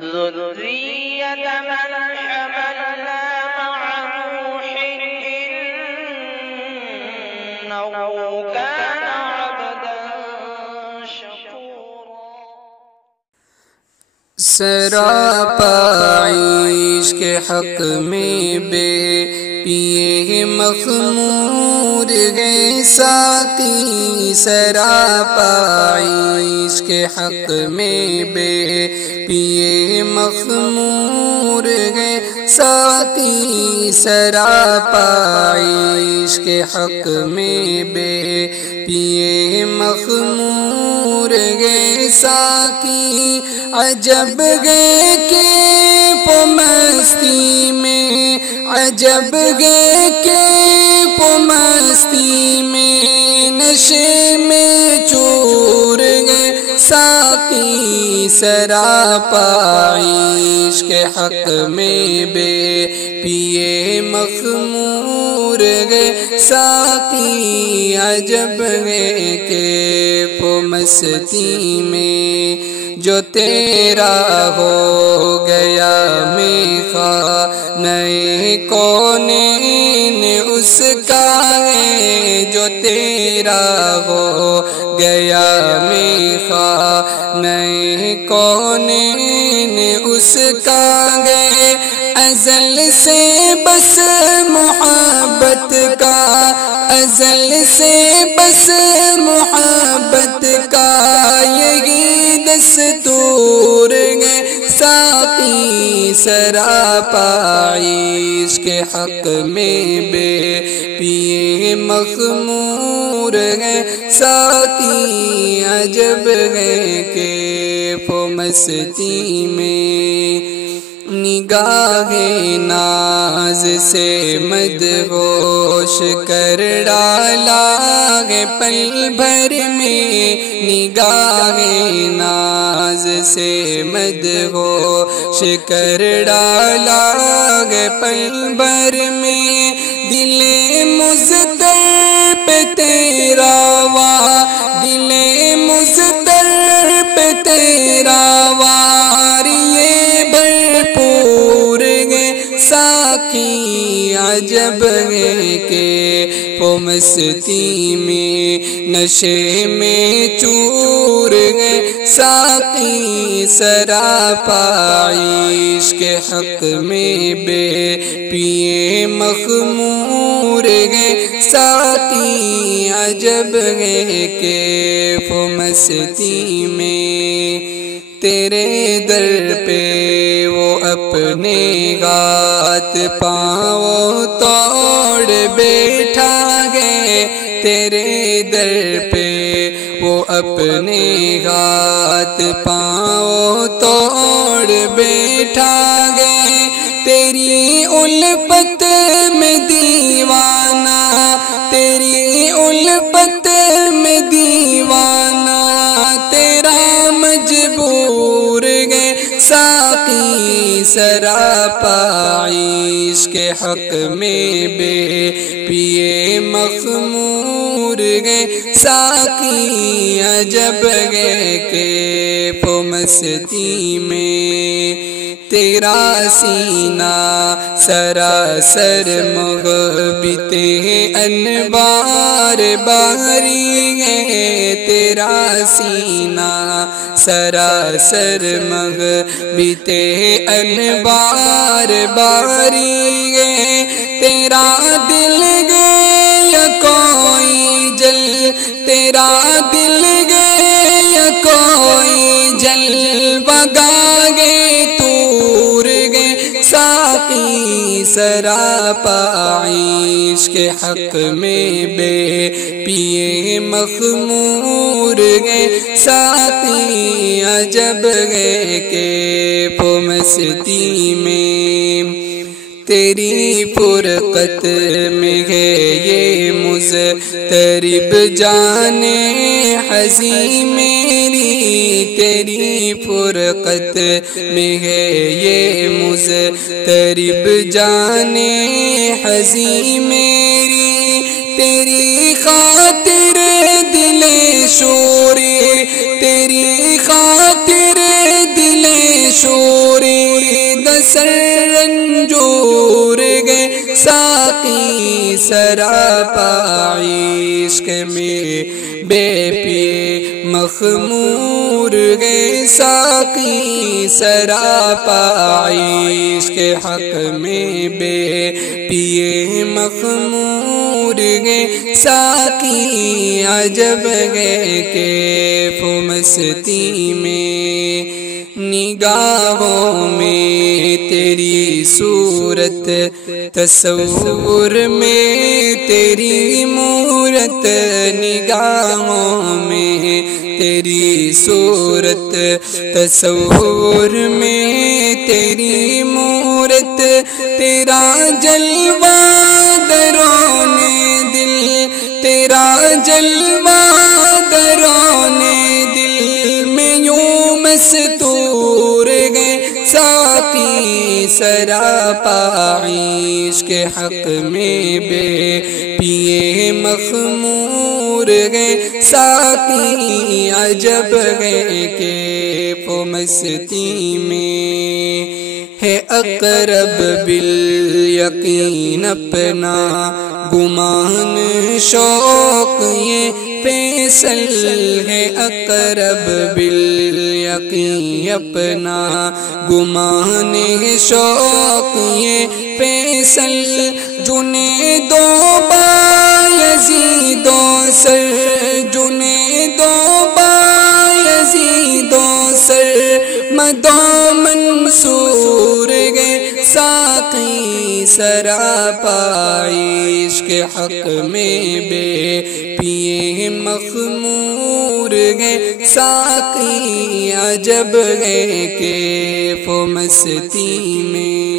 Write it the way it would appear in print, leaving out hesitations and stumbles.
ذرية من حملنا مع نوح إنه كان عبدا شكورا۔ سراپا عشق کے حق میں بے پیے مخمور گئے ساقی، سراپا عشق کے حق میں بے پیے مخمور گئے ساقی، سراپا عشق کے حق میں بے پیے مخمور گئے ساقی، عجب گئے کہ مستی میں، عجب گئے کہ مستی میں، نشے میں چور گئے ساقی، سراپا عشق کے حق میں بے پیے مخمور گئے ساقی، عجب گئے کہ مستی میں جو تیرا ہو گیا میخانہ کونین اس کا ہے، جو تیرا ہو گیا میخانہ کونین اس کا ہے، ازل سے بس محبت کا، ازل سے بس محبت کا یہی دستور گئے ساقی، سراپا عشق کے حق میں بے پیے مخمور گئے ساقی، عجب گئے کہ مستی میں نگاہ ناز سے مدہوش کر ڈالا ہے پل بھر میں، نگاہ ناز سے مدہوش کر ڈالا ہے پل بھر میں، دل مضطر پہ تیرا وار، دل مضطر پہ تیرا وار یہ بھرپور گئے ساقی، عجب گئے کہ مستی میں نشے میں چور گئے ساقی، سراپا عشق کے حق میں بے پیے مخمور گئے ساقی، عجب گئے کہ مستی میں تیرے در پہ وہ اپنے ہاتھ پاؤں توڑ بیٹھا گئے، تیرے در پہ وہ اپنے ہاتھ پاؤں توڑ بیٹھا گئے، تیری الفت میں دیوانہ، تیری الفت میں دیوانہ تیرا مجبور گئے ساقی، سراپا عشق کے حق میں بے پیے مخمور گئے ساقی، عجب گئے کہ مستی میں تیرا سینہ سراسر مغبت انوار باری ہے، تیرا سینہ سراسر مغبت انوار باری ہے، تیرا دل گیا کوئی جل، تیرا دل گیا کوئی جل بگا گے تور گے ساقی، سراپا عشق کے حق میں بے پیے مخمور گئے ساقی، عجب گئے کہ مستی میں تیری فرقت میں ہے یہ مضطرب جانے حزین میری، تیری فرقت میں ہے یہ مضطرب جانے حزین میری، تیری خاطر دل شوری، تیری خاطر دل شوری دسر رنجور گئے ساقی سراپا عشق میں بے پیے مخمور گئے ساقی سراپا عشق حق میں بے پیے مخمور گئے ساقی عجب گئے کیف و مستی میں نگاہوں میں تیری صورت تصور میں تیری مورت نگاہوں میں تیری صورت تصور میں تیری مورت تیرا جلوہ درون دل تیرا جلوہ درون دل میں یوں مستور گئے ساقی سراپا عشق حق میں بے پیے مخمور گئے ساقی عجب گئے کیف و مستی میں ہے اقرب بالیقین اپنا گمان شوق یہ فیصل ہے اقرب بالیقین اپنا گمان شوق یہ فیصل جنید و بایزید و سر جنید و بایزید و سر مدو منصور گئے ساقی سراپا عشق حق میں بے پیے مخمور گئے ساقی عجب گئے کیف و مستی میں